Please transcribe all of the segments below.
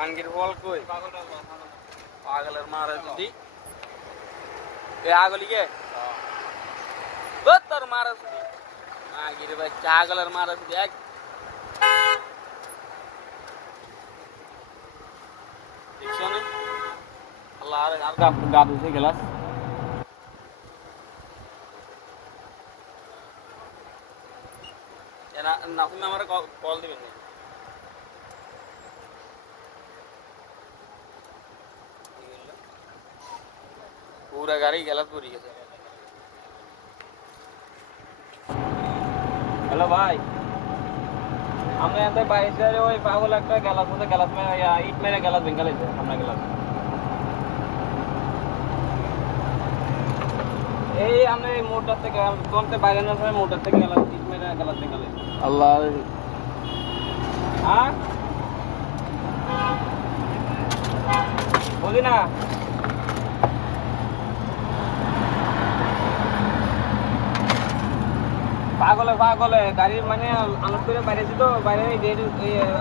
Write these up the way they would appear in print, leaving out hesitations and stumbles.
খানগির বল কই পাগলের মারে যদি এ আগলিকে তোর মারে যদি আগিরে ভাই পাগলের মারে যদি এক দেখছো না আল্লাহ আর গা ধুতে গেলাস এরা না তুমি আমারে কল দিবেন না पूरा गाड़ी गलत पूरी है हेलो भाई हमने अंदर बाइक से वो पागल लगता है गलत में या ईट मेरे गलत बिंगल है हमने गलत ए हमने मोटर से कौन से बाइक ने से मोटर से गलत ईट मेरे गलत बिंगल है अल्लाह हां बोली ना পাগল গাড়ি মানে আনলোড করে বাইরেছি তো বাইরে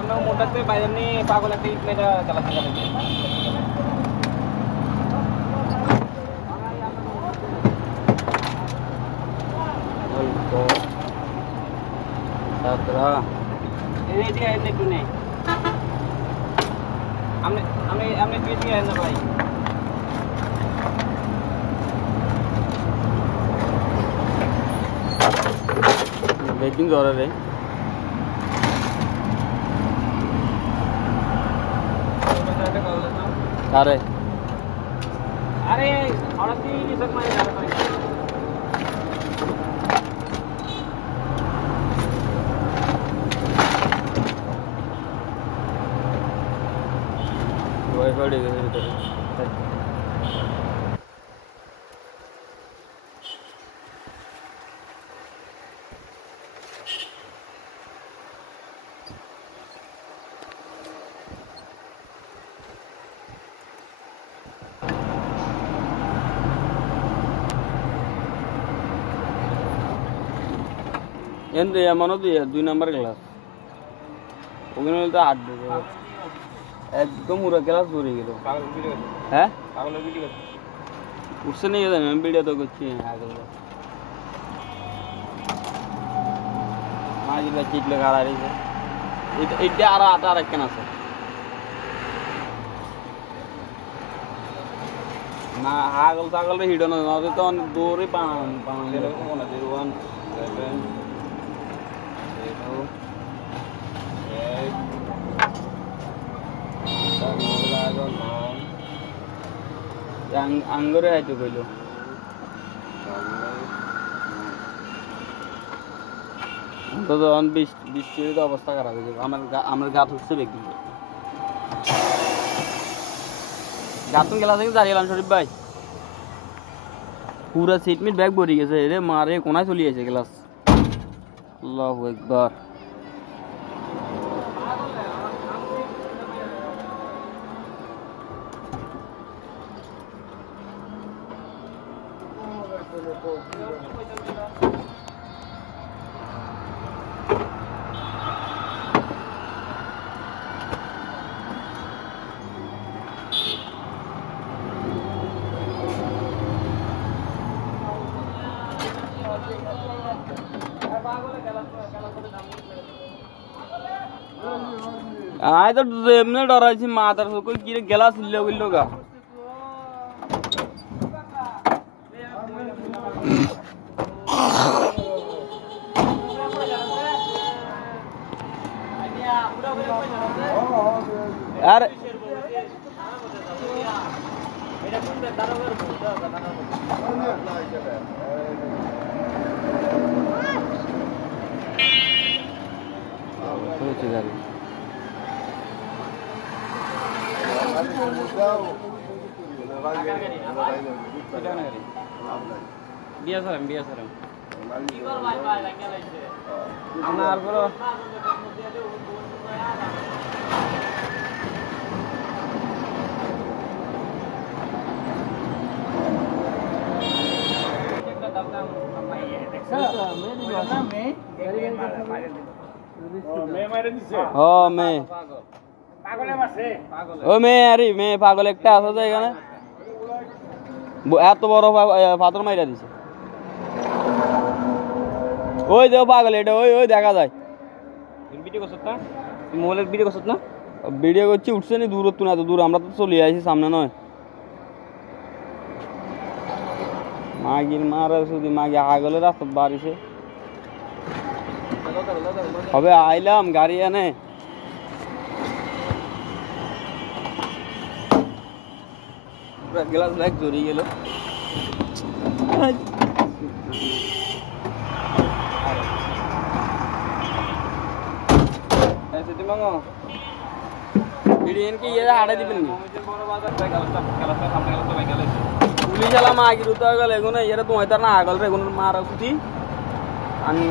আমরা মোটরতে বাইরে নিয়ে পাগল একটা ইট মেটা চালাতে চালাতে একটু নেই আপনি তুই দিয়ে না ভাই वेटिंग हो रहा है अरे अरे और नहीं सर मैं जा रहा हूं वाईफाई दे এন্ডে এমনও দিয়ে 2 নাম্বার ক্লাস ওখানে তো 8 দেবে একদম পুরো ক্লাস ভরে গেল পাগল ভিডিও হ্যাঁ পাগলের ভিডিও উঠছে नहीं है मैं वीडियो तो कुछ नहीं आ गया माजी बच्ची लगा रही है इड्डे आटा रख के ना सर ना हागल रे हिडो ना तो दूर ही पान ले लो कोना 01 7 आंगरे है तो बोलो तो अन 20 तो अवस्था खराब है আমার গাত হচ্ছে দেখি গাতুন গেলা থেকে দাঁড়িয়ে গেলাম শরীফ ভাই পুরো সিট মিট ব্যাগ ভরে গেছে রে মারে কোনায় চলে আসে গ্লাস আল্লাহু আকবার आय तो एमने डरायची मातर कोई गिरे गेला सिल्ले बिल्लो का यार biasa anar bro मैं ও মেয়ে আরে মেয়ে পাগল একটা আছে যে এখানে এত বড় পাথর মাইরা দিছে ওই দেও পাগল এটা ওই ওই দেখা যায় ভিডিও করছ না মোবাইলের ভিডিও করছ না ভিডিও করছি উঠছে নি দূরত্ব না এত দূর আমরা তো চলে আইছি সামনে নয় মাগির মারা শুধু মাগি আগলে রাস্তা বাড়িছে হবে আইলাম গাড়ি এনে গ্লাস ব্যাগ জড়িয়ে গেল পুলিশ এলাম আগির উত্তর গেল এগুলো এরা তোমার তার না আগল রে এগুলো মারা খুঁটি আমি